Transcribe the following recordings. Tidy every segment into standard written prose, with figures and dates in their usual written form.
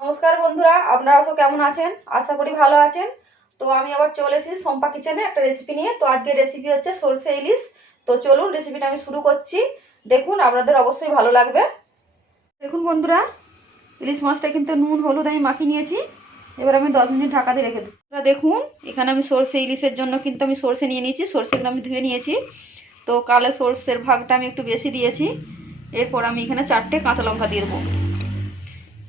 নমস্কার বন্ধুরা, আপনারা সব কেমন আছেন? আশা করি ভালো আছেন। তো আমি আবার চলে এসেছি শম্পা কিচেনে একটা রেসিপি নিয়ে। তো আজকের রেসিপি হচ্ছে সরষে ইলিশ। তো চলুন রেসিপিটা আমি শুরু করছি। দেখুন, আপনাদের অবশ্যই ভালো লাগবে। দেখুন বন্ধুরা, ইলিশ মাছটা কিন্তু নুন হলুদ আমি মাখিয়ে নিয়েছি। এবার আমি 10 মিনিট ঢাকা দিয়ে রেখে দিই। দেখুন, এখানে আমি সরষে ইলিশের জন্য কিন্তু আমি সরষে নিয়ে নিয়েছি। সরষেগুলো আমি ধুয়ে নিয়েছি। তো কালো সরষের ভাগটা আমি একটু বেশি দিয়েছি। এরপর আমি এখানে 4টে কাঁচা লঙ্কা দিয়ে দেবো।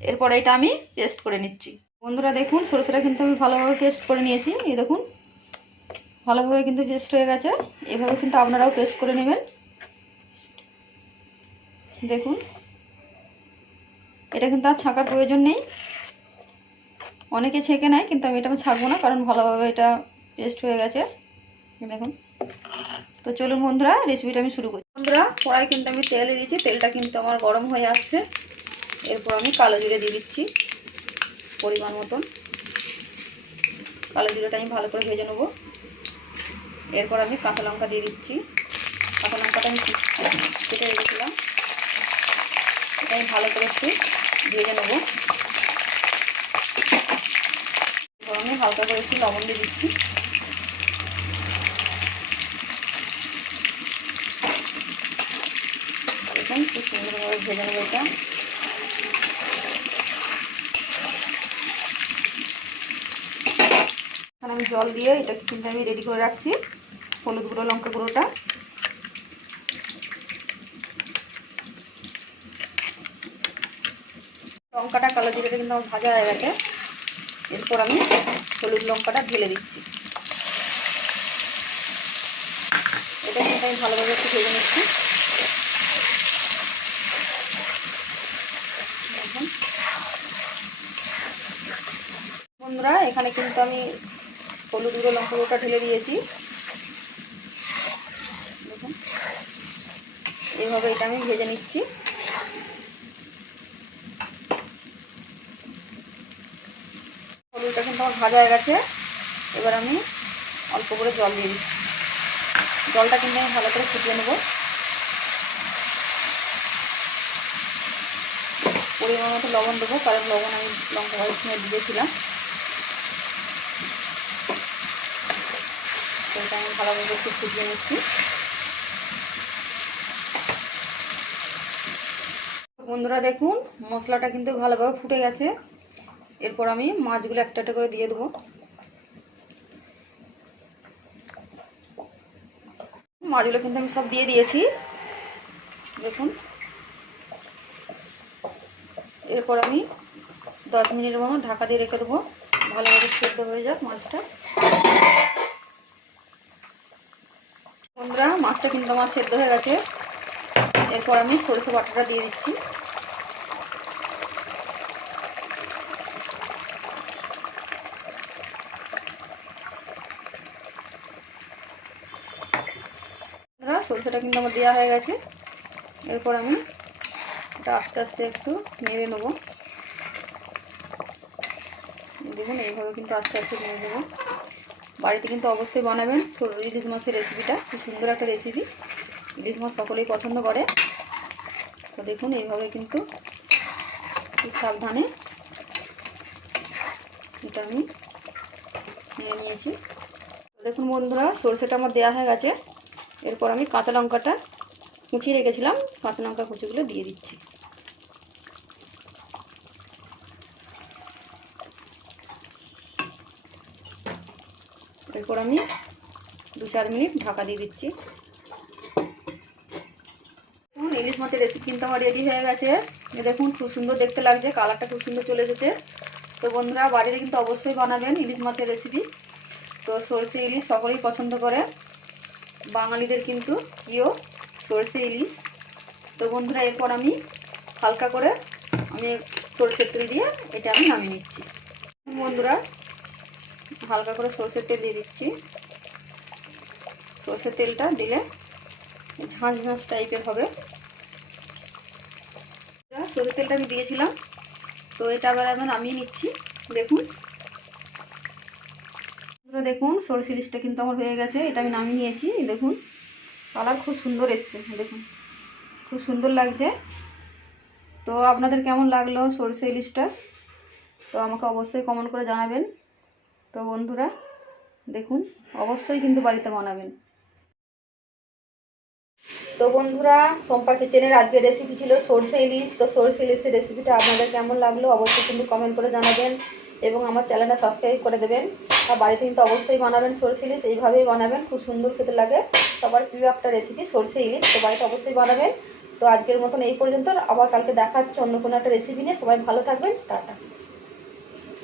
এরপর এটা আমি পেস্ট করে নিচ্ছি। বন্ধুরা দেখুন, সরষেটা কিন্তু আমি ভালোভাবে পেস্ট করে নিয়েছি। এই দেখুন, ভালোভাবে কিন্তু পেস্ট হয়ে গেছে। এভাবে কিন্তু আপনারাও পেস্ট করে নেবেন। দেখুন, এটা কিন্তু আর ছাঁকার প্রয়োজন নেই। অনেকে ছেঁকে নেয়, কিন্তু আমি এটা ছাঁকবো না, কারণ ভালোভাবে এটা পেস্ট হয়ে গেছে। দেখুন, তো চলুন বন্ধুরা রেসিপিটা আমি শুরু করি। বন্ধুরা, কড়াই কিন্তু আমি তেল দিয়েছি। তেলটা কিন্তু আমার গরম হয়ে আসছে। এরপর আমি কালো জিরে দিয়ে দিচ্ছি পরিমাণ মতন। কালো জিরেটা আমি ভালো করে ভেজে নেবো। এরপর আমি কাঁচা লঙ্কা দিয়ে দিচ্ছি। কাঁচা লঙ্কাটা আমি কেটে রেখেছিলাম, এটা আমি ভালো করে একটু ভেজে নেবো। আমি হালকা করে একটু লবণ দিয়ে দিচ্ছি। দেখুন, খুব সুন্দরভাবে ভেজে নেবো এটা। এখানে আমি জল দিয়ে এটা কিন্তু আমি রেডি করে রাখছি। হলুদ গুঁড়ো, লঙ্কা গুঁড়োটা। লঙ্কাটা, কালো জিরেটা কিন্তু আমার ভাজা হয়ে গেছে। এরপর আমি হলুদ লঙ্কাটা ঢেলে দিচ্ছি। এটা কিন্তু আমি ভালোভাবে একটু ভেজে নিচ্ছি। বন্ধুরা, এখানে কিন্তু আমি হলুদ গুঁড়ো, লঙ্কা গুঁড়োটা ঢেলে দিয়েছি। দেখুন, এইভাবে এটা আমি ভেজে নিচ্ছি। হলুদটা কিন্তু আমার ভাজা হয়ে গেছে। এবার আমি অল্প করে জল দিয়ে দিচ্ছি। জলটা কিন্তু আমি ভালো করে ফুটিয়ে নেব। পরিমাণ মতো লবণ দেবো, কারণ লবণ আমি লঙ্কা ভাজার সময় দিয়েছিলাম। সেটা আমি ভালোভাবে একটু ফুটিয়ে নিচ্ছি। বন্ধুরা দেখুন, মশলাটা কিন্তু ভালোভাবে ফুটে গেছে। এরপর আমি মাছগুলো একটা একটা করে দিয়ে দেবো। মাছগুলো কিন্তু আমি সব দিয়ে দিয়েছি। দেখুন, এরপর আমি 10 মিনিটের মতো ঢাকা দিয়ে রেখে দেবো, ভালোভাবে সেদ্ধ হয়ে যাক মাছটা। বন্ধুরা, মাছটা কিন্তু আমার সেদ্ধ হয়ে গেছে। এরপর আমি সরষে বাটাটা দিয়ে দিচ্ছি। সরষেটা কিন্তু আমার দেওয়া হয়ে গেছে। এরপর আমি এটা আস্তে আস্তে একটু নেড়ে নেবো। দেখুন, এইভাবে কিন্তু আস্তে আস্তে নেড়ে দেবো। বাড়িতে কিন্তু অবশ্যই বানাবেন ইলিশ মাছের রেসিপিটা। খুব সুন্দর একটা রেসিপি, ইলিশ মাছ সকলেই পছন্দ করে। তো দেখুন, এইভাবে কিন্তু খুব সাবধানে এটা আমি নিয়ে নিয়েছি। দেখুন বন্ধুরা, সরষেটা আমার দেওয়া হয়ে গেছে। এরপর আমি কাঁচা লঙ্কাটা কুচিয়ে রেখেছিলাম, কাঁচা লঙ্কা কুচিগুলো দিয়ে দিচ্ছি। এরপর আমি 2-4 মিনিট ঢাকা দিয়ে দিচ্ছি। ইলিশ মাছের রেসিপি কিন্তু আমার রেডি হয়ে গেছে। দেখুন, খুব সুন্দর দেখতে লাগছে, কালারটা খুব সুন্দর চলে এসেছে। তো বন্ধুরা, বাড়িতে কিন্তু অবশ্যই বানাবেন ইলিশ মাছের রেসিপি। তো সরষে ইলিশ সকলেই পছন্দ করে, বাঙালিদের কিন্তু প্রিয় সরষে ইলিশ। তো বন্ধুরা, এরপর আমি হালকা করে আমি সরষের তেল দিয়ে এটা আমি নামিয়ে নিচ্ছি। বন্ধুরা, হালকা করে সরষের তেল দিয়ে দিচ্ছি। সরষের তেলটা দিলে ঝাঁঝ ঝাঁঝ টাইপের হবে। সরষের তেলটা আমি দিয়েছিলাম, তো এটা আবার আমি নামিয়ে নিচ্ছি। দেখুন, দেখুন সরষে ইলিশটা কিন্তু আমার হয়ে গেছে। এটা আমি নামিয়ে নিয়েছি। দেখুন, কালার খুব সুন্দর এসছে। দেখুন, খুব সুন্দর লাগছে। তো আপনাদের কেমন লাগলো সরষে ইলিশটা? তো আমাকে অবশ্যই কমেন্ট করে জানাবেন। তো বন্ধুরা দেখুন, অবশ্যই কিন্তু বাড়িতে বানাবেন। তো বন্ধুরা, শম্পা কিচেনের আজকের রেসিপি ছিল সরষে ইলিশ। তো সরষে ইলিশের রেসিপিটা আপনাদের কেমন লাগলো অবশ্যই কিন্তু কমেন্ট করে জানাবেন এবং আমার চ্যানেলটা সাবস্ক্রাইব করে দেবেন। আর বাড়িতে কিন্তু অবশ্যই বানাবেন সরষে ইলিশ, এইভাবেই বানাবেন, খুব সুন্দর খেতে লাগে। সবার প্রিয় একটা রেসিপি সরষে ইলিশ, তো বাড়িতে অবশ্যই বানাবেন। তো আজকের মতন এই পর্যন্ত, আবার কালকে দেখা হচ্ছে অন্য কোনো একটা রেসিপি নিয়ে। সবাই ভালো থাকবেন, টাটা।